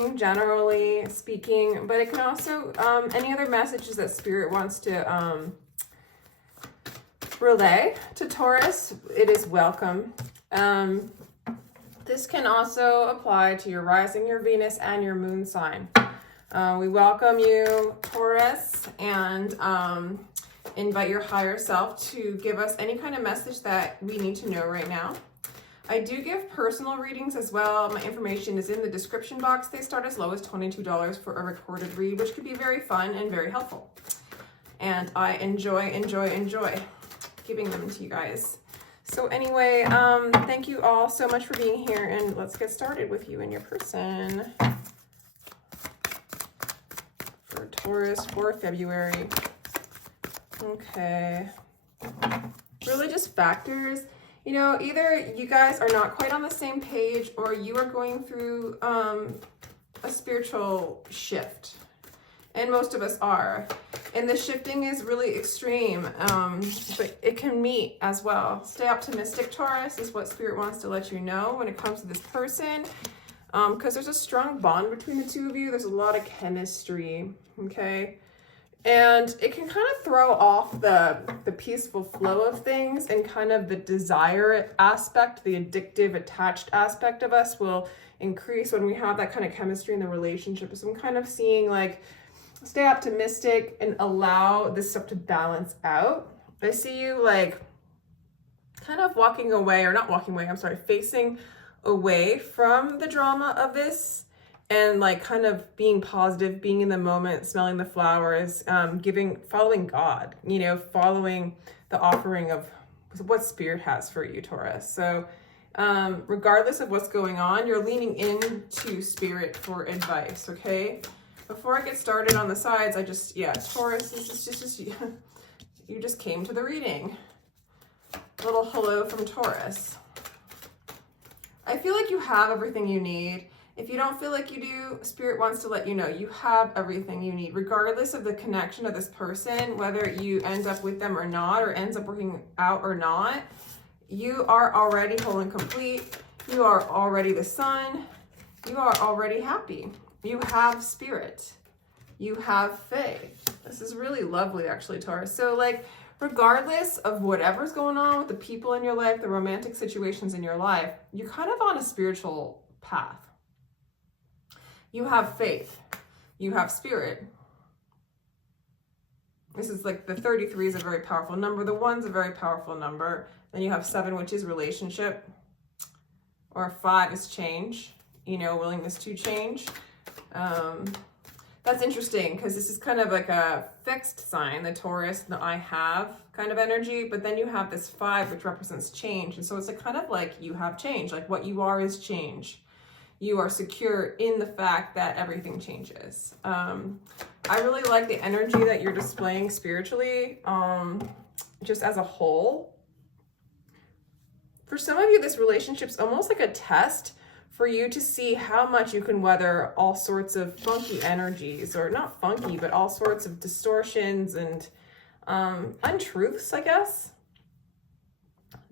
reading, generally speaking, but it can also, any other messages that Spirit wants to relay to Taurus, it is welcome. This can also apply to your rising, your Venus, and your moon sign. We welcome you, Taurus, and invite your higher self to give us any kind of message that we need to know right now. I do give personal readings as well. My information is in the description box. They start as low as $22 for a recorded read, which could be very fun and very helpful. And I enjoy giving them to you guys. So anyway, thank you all so much for being here, and let's get started with you and your person. For Taurus for February. Okay. Religious factors. You know, either you guys are not quite on the same page, or you are going through a spiritual shift. And most of us are. And the shifting is really extreme, but it can meet as well. Stay optimistic, Taurus, is what Spirit wants to let you know when it comes to this person. Because there's a strong bond between the two of you. There's a lot of chemistry, okay? And it can kind of throw off the peaceful flow of things, and kind of the desire aspect, the addictive, attached aspect of us will increase when we have that kind of chemistry in the relationship. So I'm kind of seeing like, stay optimistic and allow this stuff to balance out. I see you like kind of walking away, or not walking away, I'm sorry, facing away from the drama of this, and like kind of being positive, being in the moment, smelling the flowers, following God, you know, following the offering of what Spirit has for you, Taurus. So regardless of what's going on, you're leaning into Spirit for advice, okay? Before I get started on the sides, Taurus, this is just you just came to the reading. A little hello from Taurus. I feel like you have everything you need. If you don't feel like you do, Spirit wants to let you know you have everything you need, regardless of the connection of this person, whether you end up with them or not, or ends up working out or not. You are already whole and complete. You are already the sun. You are already happy. You have Spirit. You have faith. This is really lovely, actually, Taurus. So, like, regardless of whatever's going on with the people in your life, the romantic situations in your life, you're kind of on a spiritual path. You have faith. You have Spirit. This is like the 33 is a very powerful number. The 1's a very powerful number. Then you have 7, which is relationship. Or 5 is change. You know, willingness to change. That's interesting, because this is kind of like a fixed sign, the Taurus, the I have kind of energy, but then you have this 5, which represents change. And so it's like kind of like you have change, like what you are is change. You are secure in the fact that everything changes. I really like the energy that you're displaying spiritually, just as a whole. For some of you, this relationship's almost like a test for you to see how much you can weather all sorts of funky energies, or not funky, but all sorts of distortions and untruths, I guess.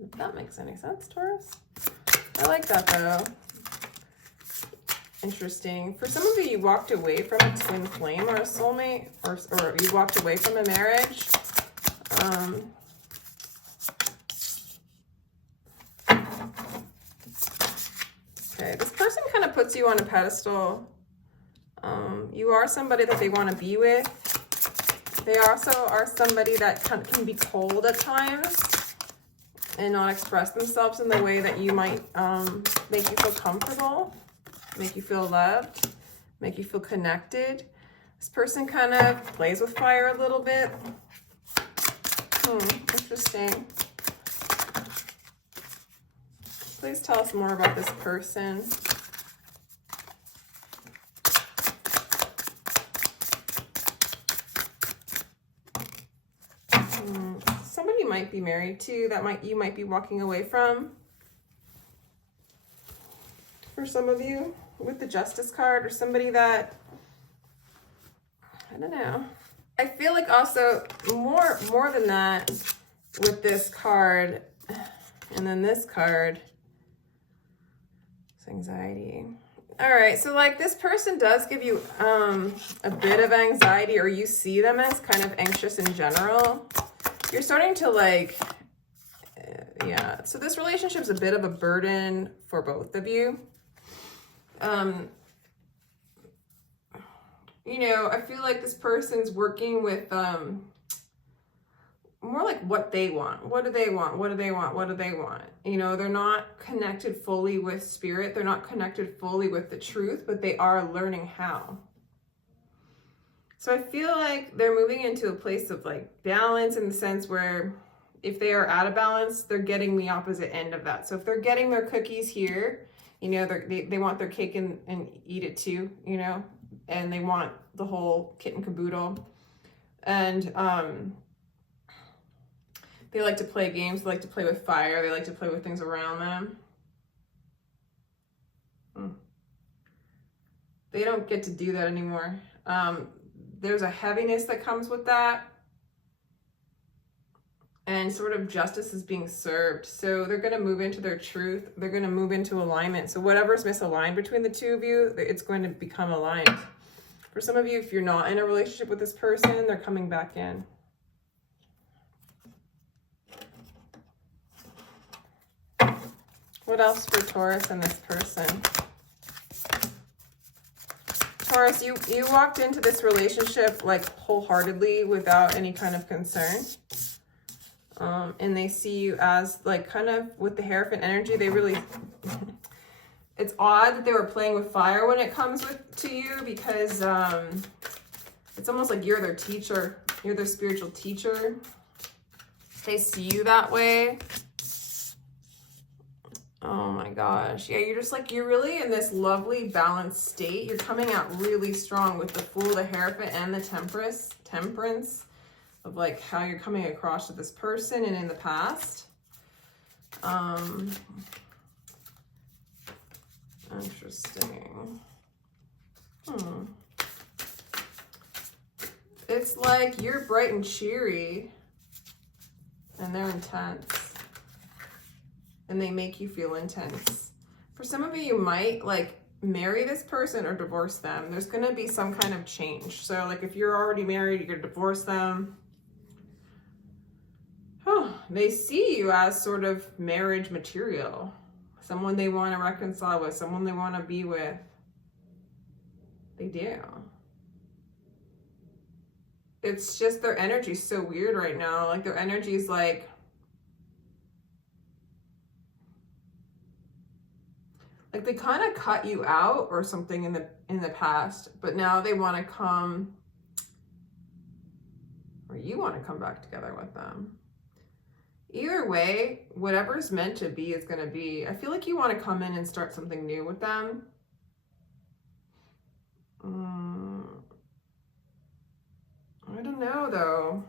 If that makes any sense, Taurus. I like that, though. Interesting. For some of you, you walked away from a twin flame or a soulmate, or you walked away from a marriage. Okay, this person kind of puts you on a pedestal. You are somebody that they want to be with. They also are somebody that can be cold at times and not express themselves in the way that you might make you feel comfortable, make you feel loved, make you feel connected. This person kind of plays with fire a little bit. Interesting. Please tell us more about this person. Somebody you might be married to that you might be walking away from. For some of you, with the Justice card, or somebody that, I don't know. I feel like also more than that with this card, and then this card, it's anxiety. All right, so like this person does give you a bit of anxiety, or you see them as kind of anxious in general. You're starting to like, yeah. So this relationship is a bit of a burden for both of you. You know, I feel like this person's working with more like what they want. What do they want? What do they want? What do they want? You know, they're not connected fully with spirit. They're not connected fully with the truth, but they are learning how. So I feel like they're moving into a place of like balance, in the sense where if they are out of balance, they're getting the opposite end of that. So if they're getting their cookies here, you know, they want their cake and eat it too, you know, and they want the whole kit and caboodle. And they like to play games. They like to play with fire. They like to play with things around them. They don't get to do that anymore. There's a heaviness that comes with that. And sort of justice is being served. So they're going to move into their truth. They're going to move into alignment. So whatever's misaligned between the two of you, it's going to become aligned. For some of you, if you're not in a relationship with this person, they're coming back in. What else for Taurus and this person? Taurus, you walked into this relationship like wholeheartedly without any kind of concern. And they see you as like kind of with the Hierophant energy, they really, it's odd that they were playing with fire when it comes to you, because it's almost like you're their teacher. You're their spiritual teacher. They see you that way. Oh my gosh. Yeah, you're just like, you're really in this lovely balanced state. You're coming out really strong with the Fool, the Hierophant, and the Temperance of like how you're coming across to this person and in the past. Interesting. It's like you're bright and cheery and they're intense. And they make you feel intense. For some of you, you might like marry this person or divorce them. There's going to be some kind of change. So like if you're already married, you're going to divorce them. Oh, they see you as sort of marriage material. Someone they want to reconcile with, someone they want to be with. They do. It's just their energy's so weird right now. Like their energy's like, they kind of cut you out or something in the past, but now they want to come, or you want to come back together with them. Either way, whatever's meant to be is going to be. I feel like you want to come in and start something new with them. I don't know though.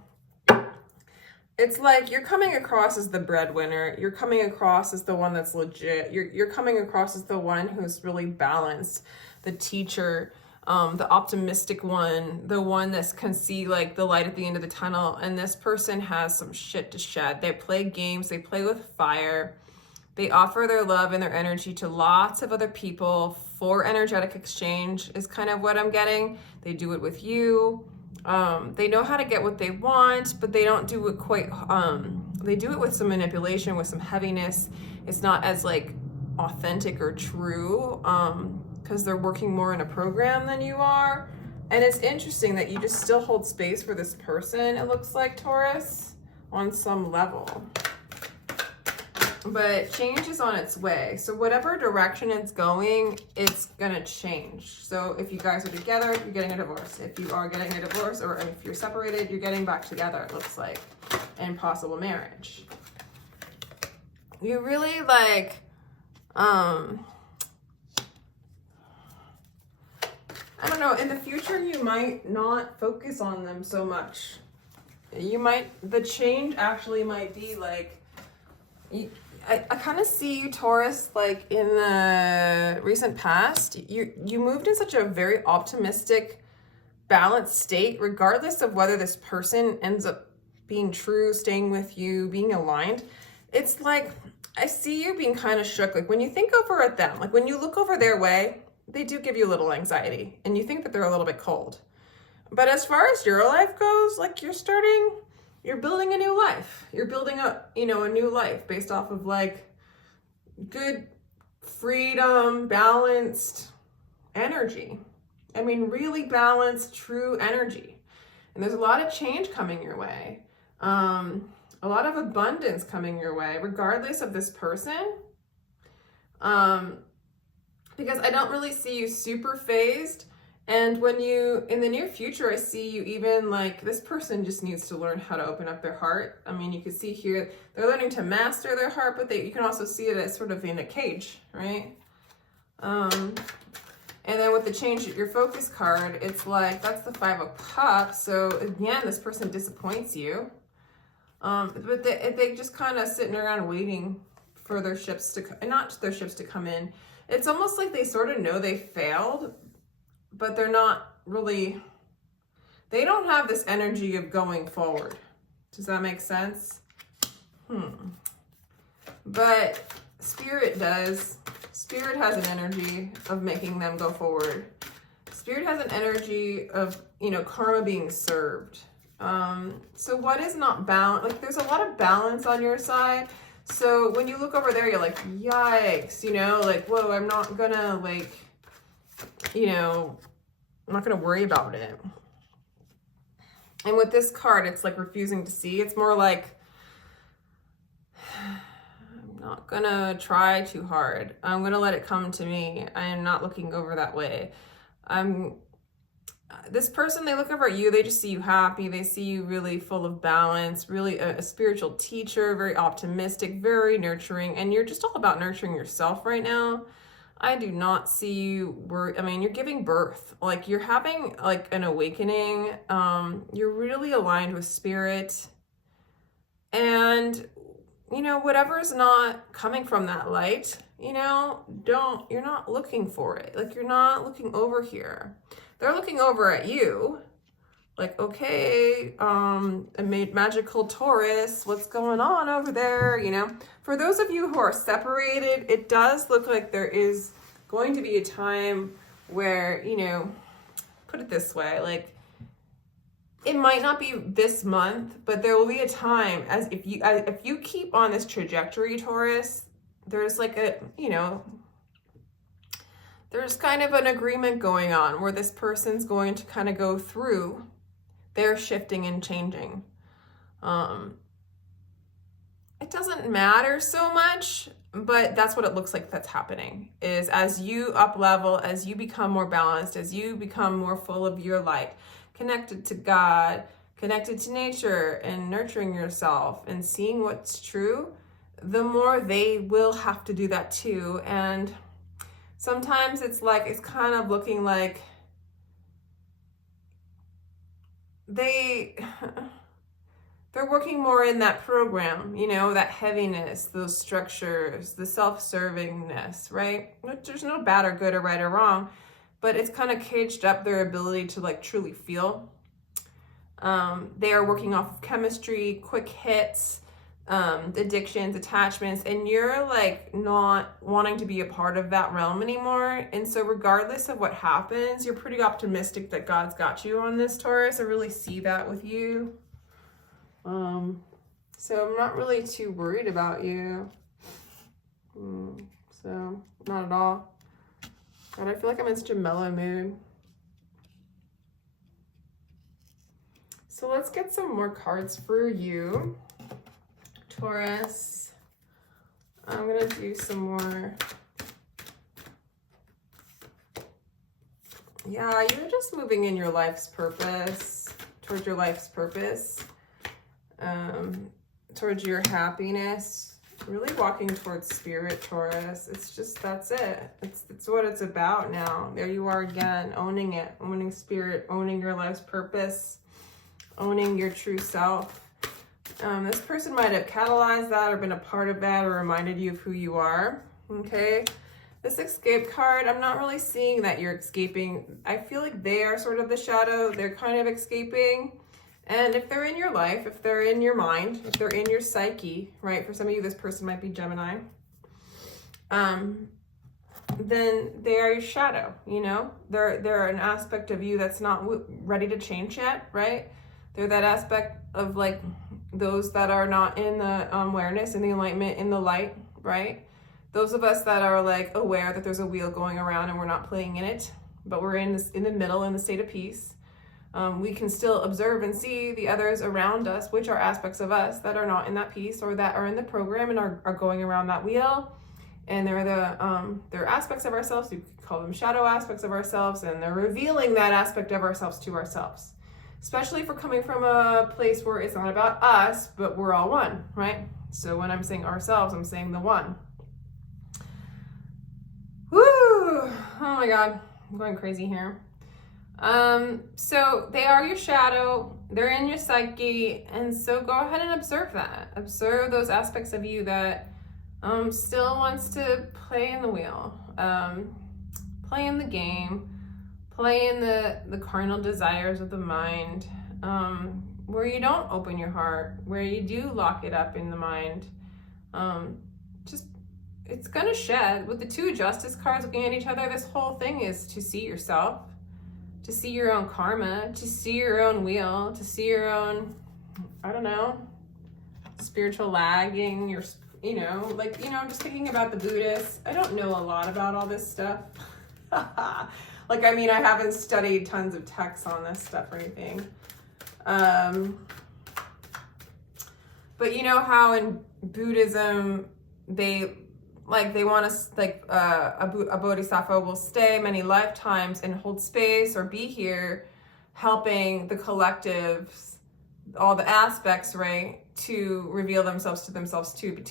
It's like you're coming across as the breadwinner. You're coming across as the one that's legit. You're coming across as the one who's really balanced, the teacher, the optimistic one, the one that can see like the light at the end of the tunnel. And this person has some shit to shed. They play games. They play with fire. They offer their love and their energy to lots of other people for energetic exchange is kind of what I'm getting. They do it with you. They know how to get what they want, but they don't do it quite, they do it with some manipulation, with some heaviness. It's not as like authentic or true, because they're working more in a program than you are. And it's interesting that you just still hold space for this person, it looks like, Taurus, on some level. But change is on its way. So whatever direction it's going, it's gonna change. So if you guys are together, you're getting a divorce. If you are getting a divorce, or if you're separated, you're getting back together, it looks like, and possible marriage. You really like, I don't know, in the future, you might not focus on them so much. The change actually might be like, I kind of see you, Taurus, like in the recent past, you moved in such a very optimistic, balanced state, regardless of whether this person ends up being true, staying with you, being aligned. It's like, I see you being kind of shook. Like when you think over at them, like when you look over their way, they do give you a little anxiety and you think that they're a little bit cold. But as far as your life goes, like you're building a new life. You're building a new life based off of like good freedom, balanced energy. I mean, really balanced, true energy. And there's a lot of change coming your way. A lot of abundance coming your way, regardless of this person. Because I don't really see you super phased. And when in the near future, I see you even like, this person just needs to learn how to open up their heart. I mean, you can see here, they're learning to master their heart, but you can also see it as sort of in a cage, right? And then with the change your focus card, it's like, that's the 5 of Cups. So again, this person disappoints you. But they just kind of sitting around waiting for their ships not their ships to come in. It's almost like they sort of know they failed, but they're not really, they don't have this energy of going forward. Does that make sense? But Spirit does. Spirit has an energy of making them go forward. Spirit has an energy of, karma being served. So what is not bound? Like there's a lot of balance on your side. So when you look over there, you're like, yikes, like, whoa, I'm not gonna like, I'm not gonna worry about it. And with this card, it's like refusing to see. It's more like, I'm not gonna try too hard. I'm gonna let it come to me. I am not looking over that way. This person, they look over at you, they just see you happy. They see you really full of balance, really a spiritual teacher, very optimistic, very nurturing. And you're just all about nurturing yourself right now. I do not see you you're giving birth. Like you're having like an awakening. You're really aligned with Spirit. And, whatever's not coming from that light, you're not looking for it. Like you're not looking over here. They're looking over at you like, okay, a magical Taurus, what's going on over there? For those of you who are separated, it does look like there is going to be a time where, put it this way, like it might not be this month, but there will be a time if you keep on this trajectory, Taurus, there's like there's kind of an agreement going on where this person's going to kind of go through their shifting and changing. It doesn't matter so much, but that's what it looks like that's happening, is as you up level, as you become more balanced, as you become more full of your light, connected to God, connected to nature, and nurturing yourself and seeing what's true, the more they will have to do that too. And sometimes it's kind of looking like they're working more in that program, that heaviness, those structures, the self-servingness, right? There's no bad or good or right or wrong, but it's kind of caged up their ability to like truly feel. They are working off of chemistry, quick hits, addictions, attachments, and you're like not wanting to be a part of that realm anymore. And so regardless of what happens, you're pretty optimistic that God's got you on this, Taurus. I really see that with you. So I'm not really too worried about you. So not at all. God, I feel like I'm in such a mellow mood. So let's get some more cards for you, Taurus. I'm gonna do some more. Yeah, you're just moving in your life's purpose, towards your life's purpose, towards your happiness, really walking towards Spirit, Taurus. It's just, that's it. It's what it's about now. There you are again, owning it, owning Spirit, owning your life's purpose, owning your true self. This person might have catalyzed that or been a part of that or reminded you of who you are, okay? This escape card, I'm not really seeing that you're escaping. I feel like they are sort of the shadow. They're kind of escaping. And if they're in your life, if they're in your mind, if they're in your psyche, right? For some of you, this person might be Gemini. then they are your shadow, you know? They're an aspect of you that's not ready to change yet, right? They're that aspect of like those that are not in the awareness, in the enlightenment, in the light, right? Those of us that are like aware that there's a wheel going around and we're not playing in it, but we're in the middle, in the state of peace. We can still observe and see the others around us, which are aspects of us that are not in that peace or that are in the program and are going around that wheel. And they're aspects of ourselves. We call them shadow aspects of ourselves, and they're revealing that aspect of ourselves to ourselves. Especially if we're coming from a place where it's not about us, but we're all one, right? So when I'm saying ourselves, I'm saying the one. Woo! Oh my God, I'm going crazy here. So they are your shadow, they're in your psyche, and so go ahead and observe that. Observe those aspects of you that still wants to play in the wheel, play in the game, play in the carnal desires of the mind, where you don't open your heart, where you do lock it up in the mind. It's gonna shed. With the two justice cards looking at each other, this whole thing is to see yourself, to see your own karma, to see your own wheel, to see your own, I don't know, spiritual lagging, I'm just thinking about the Buddhists. I don't know a lot about all this stuff. I haven't studied tons of texts on this stuff or anything. But you know how in Buddhism, they want us, a bodhisattva will stay many lifetimes and hold space or be here helping the collectives, all the aspects, right, to reveal themselves to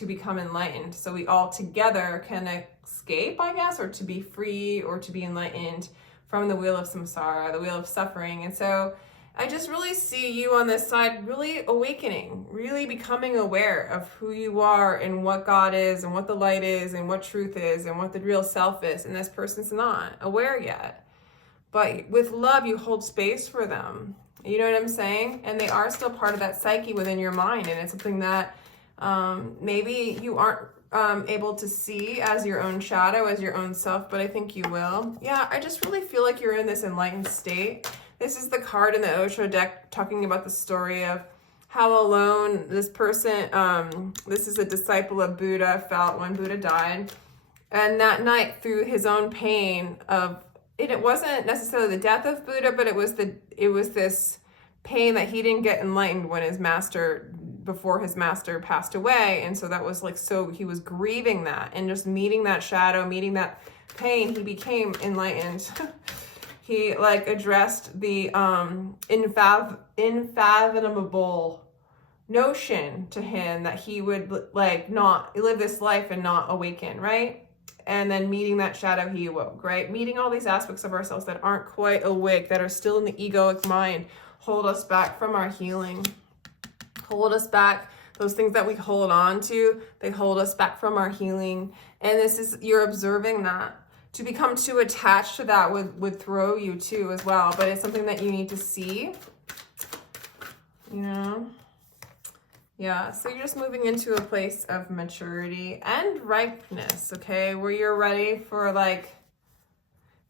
become enlightened. So we all together can escape, I guess, or to be free or to be enlightened from the wheel of samsara, the wheel of suffering. And so I just really see you on this side really awakening, really becoming aware of who you are and what God is and what the light is and what truth is and what the real self is. And this person's not aware yet. But with love, you hold space for them. You know what I'm saying? And they are still part of that psyche within your mind. And it's something that maybe you aren't able to see as your own shadow, as your own self, but I think you will. Yeah, I just really feel like you're in this enlightened state. This is the card in the Osho deck talking about the story of how alone this person, this is a disciple of Buddha, felt when Buddha died. And that night, through his own pain of, it wasn't necessarily the death of Buddha, but it was this pain that he didn't get enlightened when before his master passed away. And so that was so he was grieving that and just meeting that shadow, meeting that pain, he became enlightened. He addressed the unfathomable notion to him that he would not live this life and not awaken, right? And then meeting that shadow, he awoke, right? Meeting all these aspects of ourselves that aren't quite awake, that are still in the egoic mind, hold us back from our healing, hold us back. Those things that we hold on to, they hold us back from our healing. And you're observing that. To become too attached to that would throw you too as well. But it's something that you need to see, you know? Yeah, so you're just moving into a place of maturity and ripeness, okay? Where you're ready for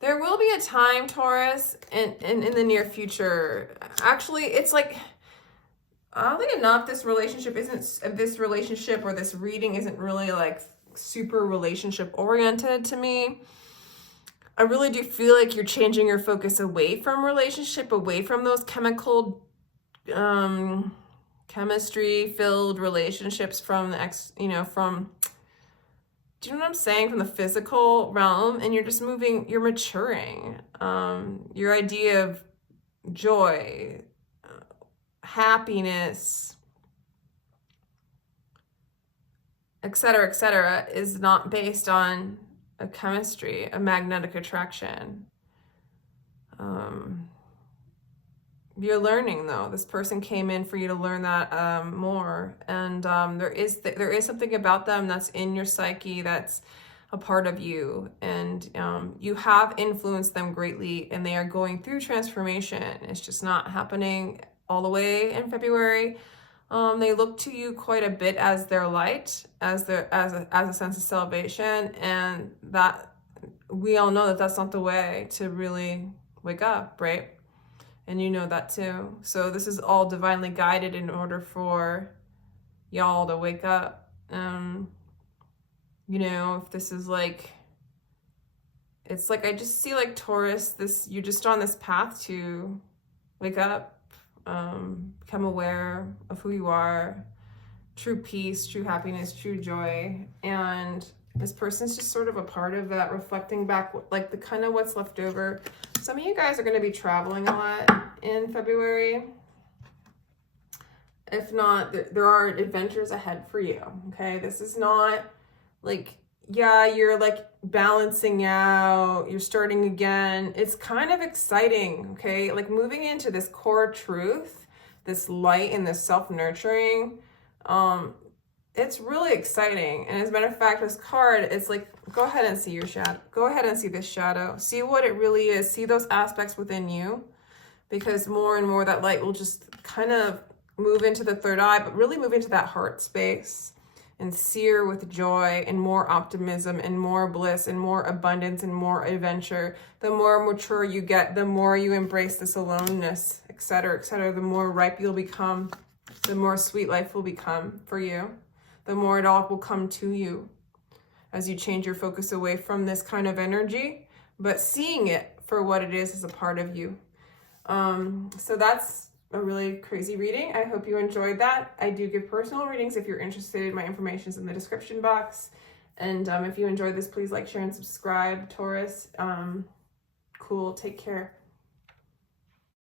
there will be a time, Taurus, in the near future. Actually, it's oddly enough, this relationship or this reading isn't really super relationship oriented to me. I really do feel like you're changing your focus away from relationship, away from those chemical, chemistry-filled relationships from do you know what I'm saying? From the physical realm, and you're just you're maturing. Your idea of joy, happiness, etc., is not based on a chemistry, a magnetic attraction. You're learning though. This person came in for you to learn that more, and there is something about them that's in your psyche that's a part of you, and you have influenced them greatly, and they are going through transformation. It's just not happening all the way in February. They look to you quite a bit as their light, as a sense of salvation, and that we all know that that's not the way to really wake up, right? And you know that too. So this is all divinely guided in order for y'all to wake up. You know, if this is like, it's like, I just see like Taurus, you're just on this path to wake up, become aware of who you are, true peace, true happiness, true joy. And this person's just sort of a part of that, reflecting back, like the kind of what's left over. Some of you guys are going to be traveling a lot in February. If not, there are adventures ahead for you, okay? This is not like, yeah, you're like balancing out, you're starting again. It's kind of exciting, okay? Like moving into this core truth, this light and this self-nurturing. It's really exciting. And as a matter of fact, this card, it's like, go ahead and see your shadow. Go ahead and see this shadow. See what it really is. See those aspects within you. Because more and more that light will just kind of move into the third eye, but really move into that heart space and sear with joy and more optimism and more bliss and more abundance and more adventure. The more mature you get, the more you embrace this aloneness, etc., the more ripe you'll become, the more sweet life will become for you, the more it all will come to you as you change your focus away from this kind of energy, but seeing it for what it is as a part of you. So that's a really crazy reading. I hope you enjoyed that. I do give personal readings. If you're interested, my information is in the description box. And if you enjoyed this, please like, share, and subscribe, Taurus. Cool. Take care.